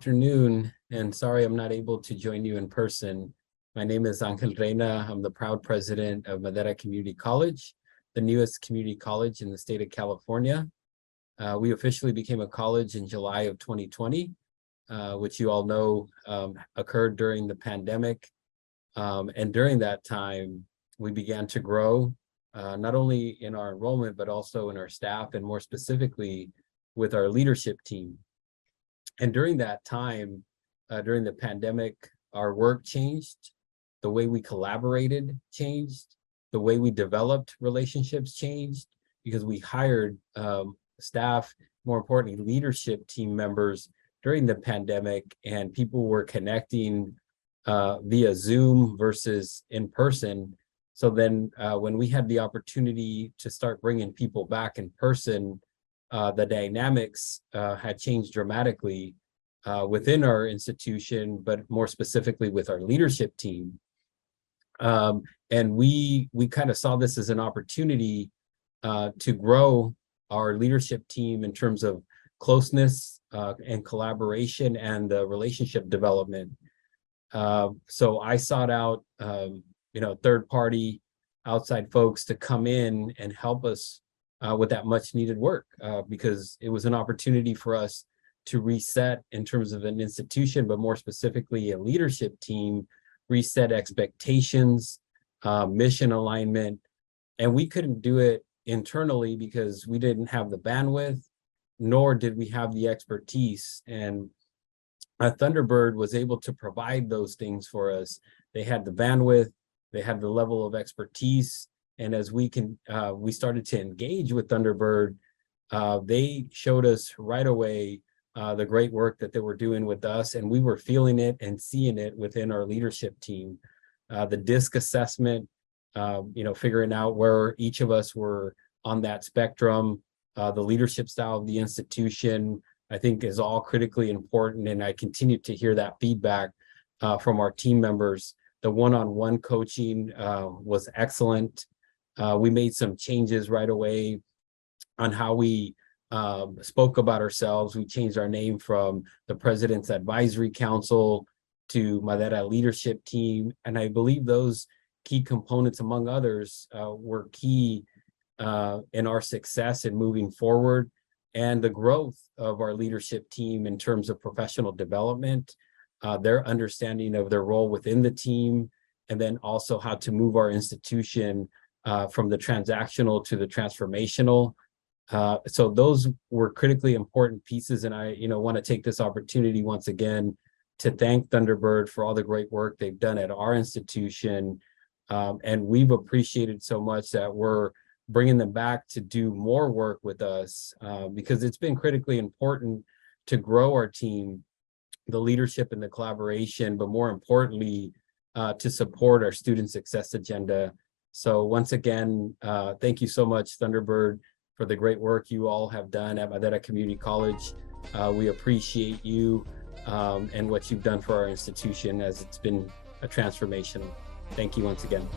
afternoon, and sorry I'm not able to join you in person. My name is Reyna. I'm the proud president of Madera Community College, the newest community college in the state of California. We officially became a college in July of 2020, which you all know occurred during the pandemic. And during that time, we began to grow, not only in our enrollment, but also in our staff, and more specifically with our leadership team. And during that time, during the pandemic, our work changed, the way we collaborated changed, the way we developed relationships changed, because we hired staff, more importantly, leadership team members during the pandemic, and people were connecting via Zoom versus in person. So then when we had the opportunity to start bringing people back in person, the dynamics had changed dramatically within our institution, but more specifically with our leadership team. And we kind of saw this as an opportunity to grow our leadership team in terms of closeness and collaboration and the relationship development. So I sought out, third-party outside folks to come in and help us with that much needed work, because it was an opportunity for us to reset in terms of an institution, but more specifically a leadership team, reset expectations, mission alignment. And we couldn't do it internally because we didn't have the bandwidth, nor did we have the expertise. And Thunderbird was able to provide those things for us. They had the bandwidth, they had the level of expertise. And as we started to engage with Thunderbird, they showed us right away the great work that they were doing with us, and we were feeling it and seeing it within our leadership team. The DISC assessment, figuring out where each of us were on that spectrum, the leadership style of the institution, I think is all critically important, and I continue to hear that feedback from our team members. The one-on-one coaching was excellent. We made some changes right away on how we spoke about ourselves. We changed our name from the President's Advisory Council to Madera Leadership Team. And I believe those key components, among others, were key in our success in moving forward and the growth of our leadership team in terms of professional development, their understanding of their role within the team, and then also how to move our institution from the transactional to the transformational. So those were critically important pieces. And I want to take this opportunity once again to thank Thunderbird for all the great work they've done at our institution. And we've appreciated so much that we're bringing them back to do more work with us, because it's been critically important to grow our team, the leadership and the collaboration, but more importantly, to support our student success agenda. So once again, thank you so much, Thunderbird, for the great work you all have done at Madera Community College. We appreciate you and what you've done for our institution, as it's been a transformation. Thank you once again.